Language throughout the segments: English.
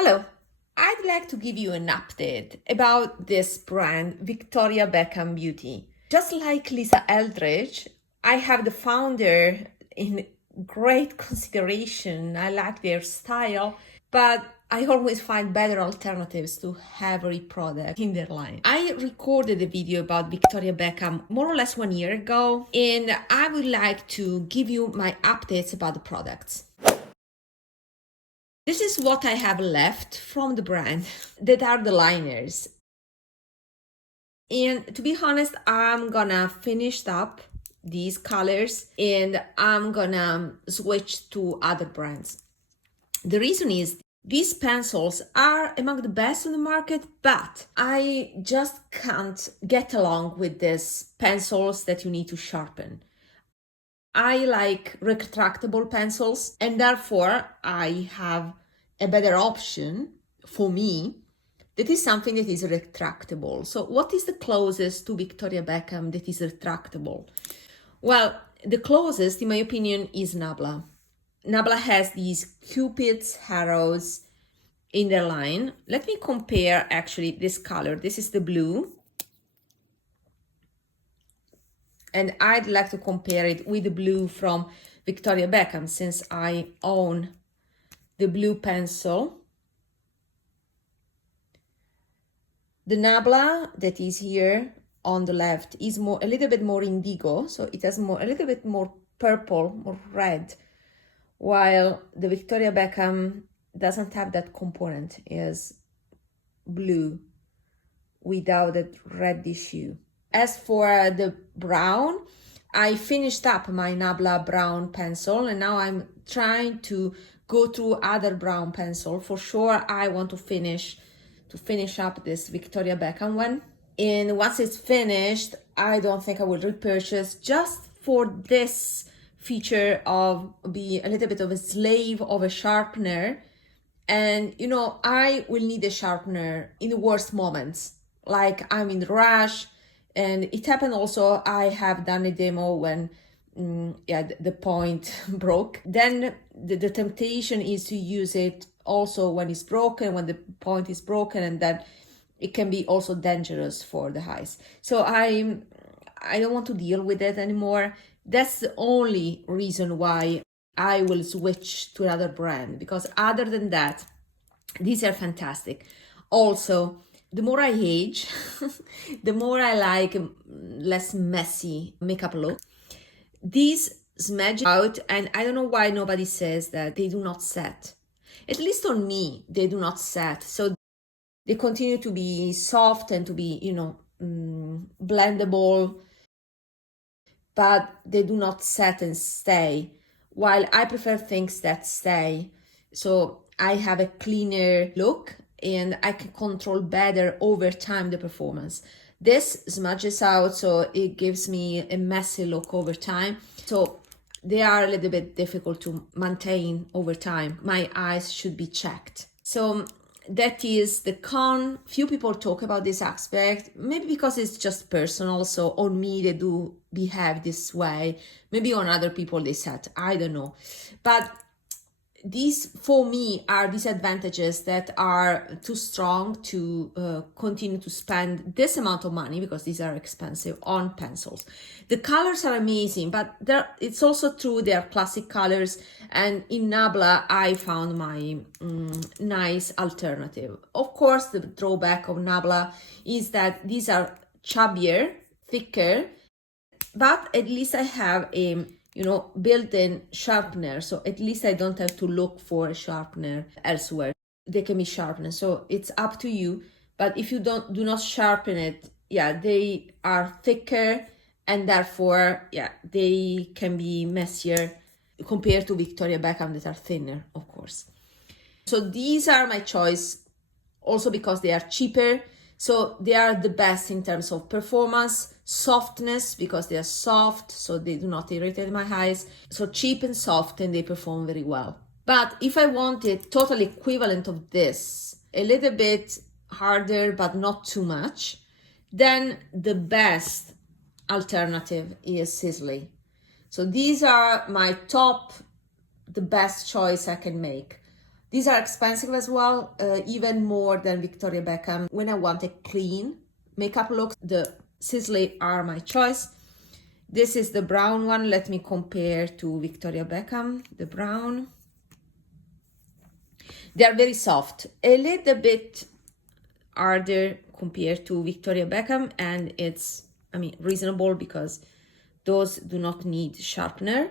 Hello, I'd like to give you an update about this brand, Victoria Beckham Beauty. Just like Lisa Eldridge, I have the founder in great consideration. I like their style, but I always find better alternatives to every product in their line. I recorded a video about Victoria Beckham more or less 1 year ago, and I would like to give you my updates about the products. This is what I have left from the brand that are the liners. And to be honest, I'm gonna finish up these colors and I'm gonna switch to other brands. The reason is these pencils are among the best on the market, but I just can't get along with these pencils that you need to sharpen. I like retractable pencils, and therefore I have a better option for me that is something that is retractable. So what is the closest to Victoria Beckham that is retractable? Well, the closest, in my opinion, is Nabla. Nabla has these Cupid's arrows in their line. Let me compare actually this color. This is the blue. And I'd like to compare it with the blue from Victoria Beckham since I own the blue pencil. The Nabla that is here on the left is a little bit more indigo, so it has a little bit more purple, more red, while the Victoria Beckham doesn't have that component, it is blue without that reddish hue. As for the brown, I finished up my Nabla brown pencil and now I'm trying to go through other brown pencil. For sure, I want to finish up this Victoria Beckham one. And once it's finished, I don't think I will repurchase just for this feature of be a little bit of a slave of a sharpener. And you know, I will need a sharpener in the worst moments, like I'm in the rush. And it happened also, I have done a demo when the point broke. Then the temptation is to use it also when it's broken, when the point is broken, and then it can be also dangerous for the eyes. So I don't want to deal with it anymore. That's the only reason why I will switch to another brand, because other than that, these are fantastic. Also, the more I age, the more I like less messy makeup look. These smudge out, and I don't know why nobody says that they do not set. At least on me, they do not set. So they continue to be soft and to be, blendable, but they do not set and stay. While I prefer things that stay. So I have a cleaner look and I can control better over time the performance. This smudges out, so it gives me a messy look over time. So they are a little bit difficult to maintain over time. My eyes should be checked. So that is the con. Few people talk about this aspect, maybe because it's just personal. So on me, they do behave this way. Maybe on other people they set, I don't know. But these, for me, are disadvantages that are too strong to continue to spend this amount of money, because these are expensive, on pencils. The colors are amazing, but it's also true they are classic colors, and in Nabla I found my nice alternative. Of course, the drawback of Nabla is that these are chubbier, thicker, but at least I have a built-in sharpener, so at least I don't have to look for a sharpener elsewhere. They can be sharpened, so it's up to you. But if you do not sharpen it, they are thicker, and therefore they can be messier compared to Victoria Beckham that are thinner, of course. So these are my choice, also because they are cheaper. So they are the best in terms of performance, softness, because they are soft, so they do not irritate my eyes. So cheap and soft, and they perform very well. But if I wanted total equivalent of this, a little bit harder, but not too much, then the best alternative is Sisley. So these are my top, the best choice I can make. These are expensive as well, even more than Victoria Beckham. When I want a clean makeup look, the Sisley are my choice. This is the brown one. Let me compare to Victoria Beckham, the brown. They are very soft, a little bit harder compared to Victoria Beckham, and it's, I mean, reasonable because those do not need sharpener.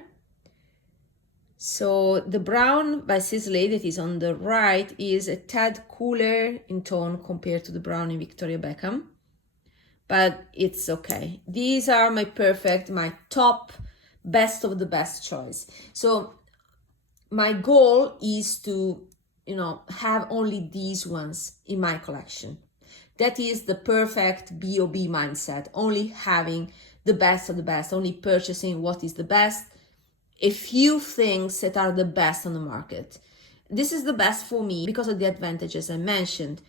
So the brown by Sisley that is on the right is a tad cooler in tone compared to the brown in Victoria Beckham, but it's okay. These are my perfect, my top, best of the best choice. So my goal is to, have only these ones in my collection. That is the perfect B.O.B. mindset, only having the best of the best, only purchasing what is the best, a few things that are the best on the market. This is the best for me because of the advantages I mentioned.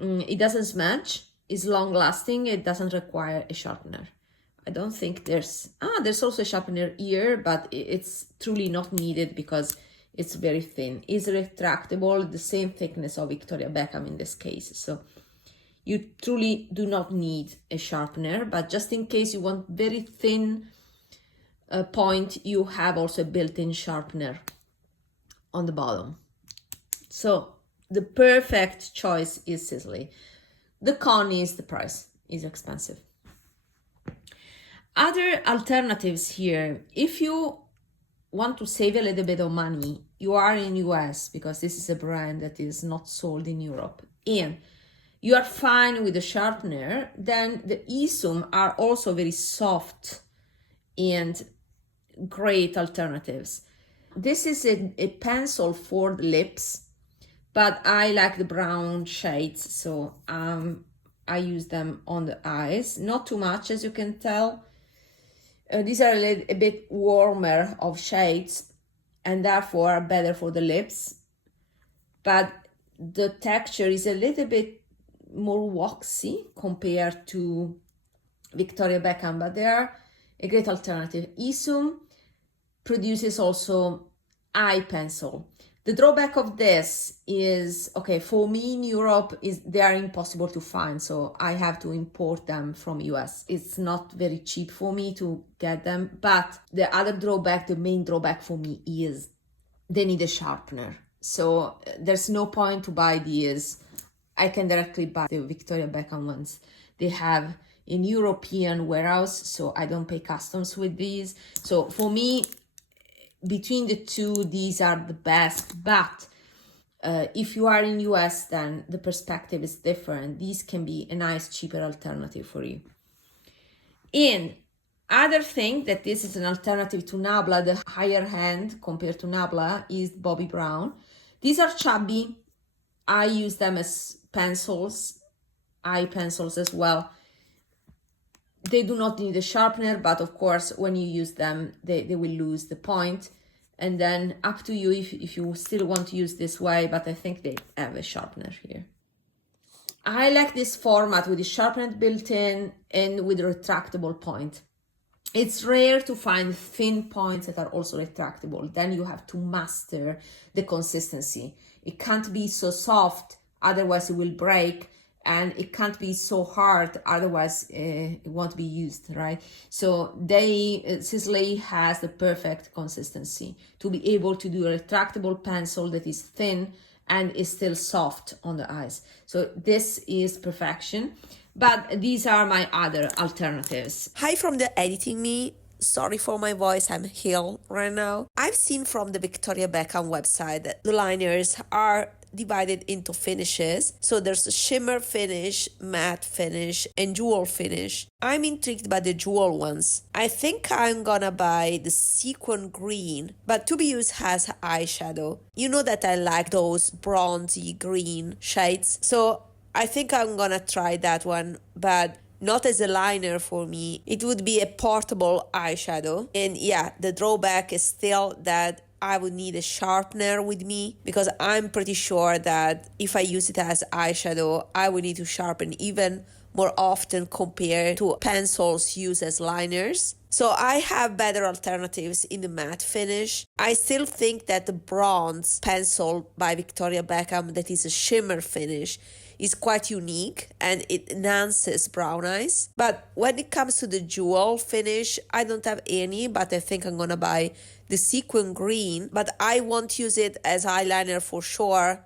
It doesn't smudge, it's long lasting, it doesn't require a sharpener. I don't think there's also a sharpener here, but it's truly not needed because it's very thin. It's retractable, the same thickness of Victoria Beckham in this case. So you truly do not need a sharpener, but just in case you want very thin point, you have also a built-in sharpener on the bottom. So the perfect choice is Sisley. The con is the price is expensive. Other alternatives here, if you want to save a little bit of money, you are in US because this is a brand that is not sold in Europe, and you are fine with the sharpener, then the ESUM are also very soft and great alternatives. This is a pencil for the lips, but I like the brown shades, so I use them on the eyes, not too much as you can tell. These are a bit warmer of shades and therefore are better for the lips, but the texture is a little bit more waxy compared to Victoria Beckham, but they are a great alternative. ESUM produces also eye pencil. The drawback of this is, okay, for me in Europe, they are impossible to find, so I have to import them from US. It's not very cheap for me to get them, but the other drawback, the main drawback for me is they need a sharpener. So there's no point to buy these. I can directly buy the Victoria Beckham ones. They have in European warehouse, so I don't pay customs with these. So for me, between the two, these are the best, but if you are in US, then the perspective is different. These can be a nice, cheaper alternative for you. And other thing that this is an alternative to Nabla, the higher hand compared to Nabla, is Bobbi Brown. These are chubby. I use them as pencils, eye pencils as well. They do not need a sharpener, but of course, when you use them, they will lose the point. And then up to you if you still want to use this way, but I think they have a sharpener here. I like this format with the sharpener built in and with a retractable point. It's rare to find thin points that are also retractable. Then you have to master the consistency. It can't be so soft, otherwise it will break. And it can't be so hard, otherwise it won't be used, right? So Sisley has the perfect consistency to be able to do a retractable pencil that is thin and is still soft on the eyes. So this is perfection, but these are my other alternatives. Hi from the editing me. Sorry for my voice, I'm ill right now. I've seen from the Victoria Beckham website that the liners are divided into finishes. So there's a shimmer finish, matte finish, and jewel finish. I'm intrigued by the jewel ones. I think I'm gonna buy the sequin green, but to be used as eyeshadow. You know that I like those bronzy green shades, so I think I'm gonna try that one, but not as a liner for me. It would be a portable eyeshadow. And yeah, the drawback is still that I would need a sharpener with me, because I'm pretty sure that if I use it as eyeshadow, I would need to sharpen even more often compared to pencils used as liners. So I have better alternatives in the matte finish. I still think that the bronze pencil by Victoria Beckham, that is a shimmer finish, is quite unique and it enhances brown eyes. But when it comes to the jewel finish, I don't have any, but I think I'm gonna buy the sequin green. But I won't use it as eyeliner for sure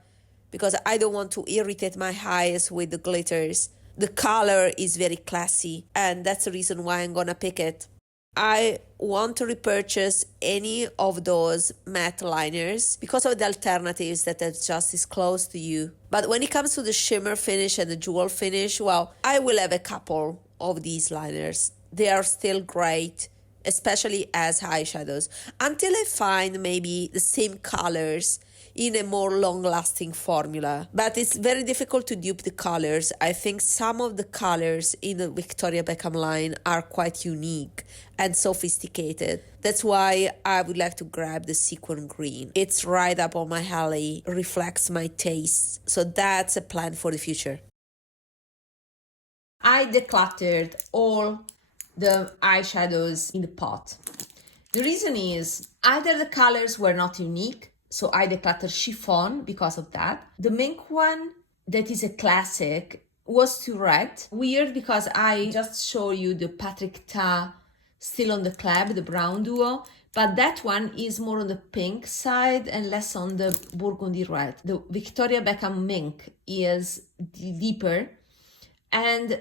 because I don't want to irritate my eyes with the glitters. The color is very classy and that's the reason why I'm gonna pick it. I want to repurchase any of those matte liners because of the alternatives that I've just disclosed to you. But when it comes to the shimmer finish and the jewel finish, well, I will have a couple of these liners. They are still great, especially as eyeshadows, until I find maybe the same colors in a more long-lasting formula. But it's very difficult to dupe the colors. I think some of the colors in the Victoria Beckham line are quite unique and sophisticated. That's why I would like to grab the sequin green. It's right up on my alley, reflects my taste. So that's a plan for the future. I decluttered all the eyeshadows in the pot. The reason is either the colors were not unique, so I decluttered chiffon because of that. The mink one, that is a classic, was too red. Weird because I just show you the Patrick Ta Still on the Club, the brown duo, but that one is more on the pink side and less on the burgundy red. The Victoria Beckham mink is deeper, and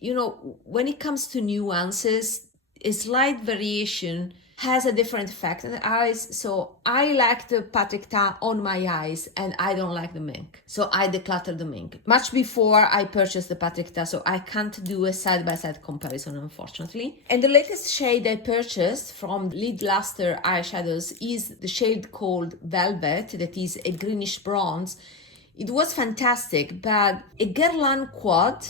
you know, when it comes to nuances, a slight variation has a different effect on the eyes. So I like the Patrick Ta on my eyes and I don't like the mink. So I decluttered the mink much before I purchased the Patrick Ta. So I can't do a side-by-side comparison, unfortunately. And the latest shade I purchased from Lid Lustre eyeshadows is the shade called Velvet, that is a greenish bronze. It was fantastic, but a Guerlain Quad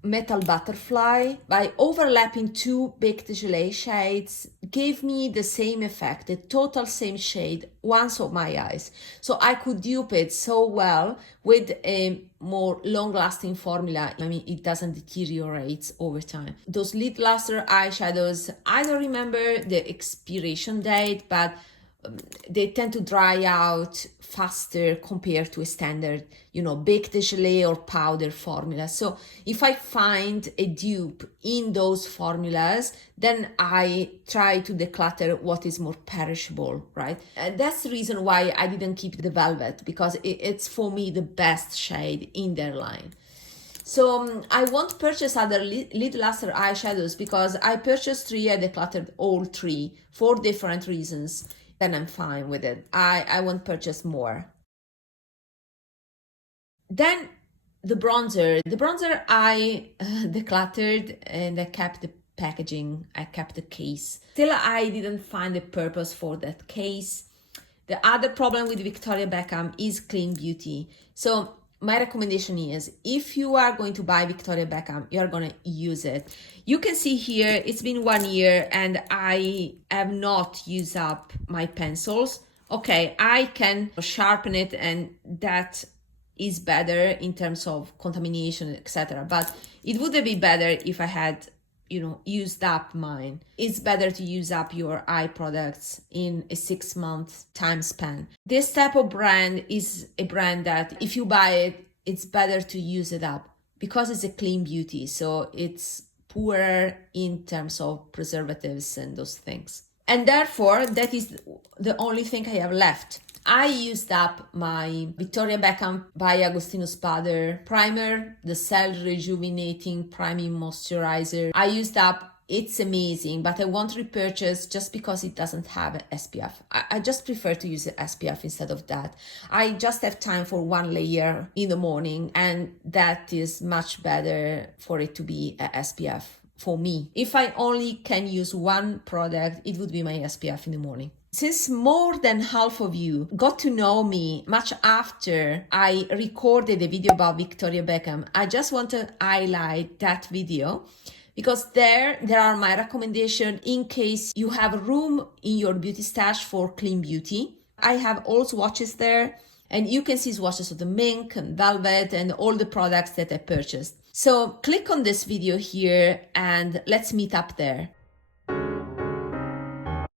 Metal Butterfly, by overlapping two baked gelée shades, gave me the same effect, the total same shade once on my eyes. So I could dupe it so well with a more long-lasting formula. I mean, it doesn't deteriorate over time. Those Lid Lustre eyeshadows, I don't remember the expiration date, but they tend to dry out faster compared to a standard, you know, baked gelée or powder formula. So if I find a dupe in those formulas, then I try to declutter what is more perishable, right? And that's the reason why I didn't keep the Velvet, because it's for me the best shade in their line. So I won't purchase other Lid Lustre eyeshadows because I purchased 3, I decluttered all 3 for different reasons. Then I'm fine with it. I won't purchase more. Then the bronzer. The bronzer I decluttered and I kept the packaging. I kept the case. Still, I didn't find a purpose for that case. The other problem with Victoria Beckham is clean beauty. So my recommendation is, if you are going to buy Victoria Beckham, you are going to use it. You can see here, it's been 1 year and I have not used up my pencils. Okay, I can sharpen it and that is better in terms of contamination, etc. But it would be better if I had, you know, used up mine. It's better to use up your eye products in a 6-month time span. This type of brand is a brand that if you buy it, it's better to use it up because it's a clean beauty. So it's poorer in terms of preservatives and those things. And therefore, that is the only thing I have left. I used up my Victoria Beckham by Agostino Spada primer, the Cell Rejuvenating Priming Moisturizer. I used up, it's amazing, but I won't repurchase just because it doesn't have SPF. I just prefer to use the SPF instead of that. I just have time for 1 layer in the morning, and that is much better for it to be a SPF for me. If I only can use one product, it would be my SPF in the morning. Since more than half of you got to know me much after I recorded a video about Victoria Beckham, I just want to highlight that video because there are my recommendations in case you have room in your beauty stash for clean beauty. I have all swatches there, and you can see swatches of the mink and velvet and all the products that I purchased. So click on this video here and let's meet up there.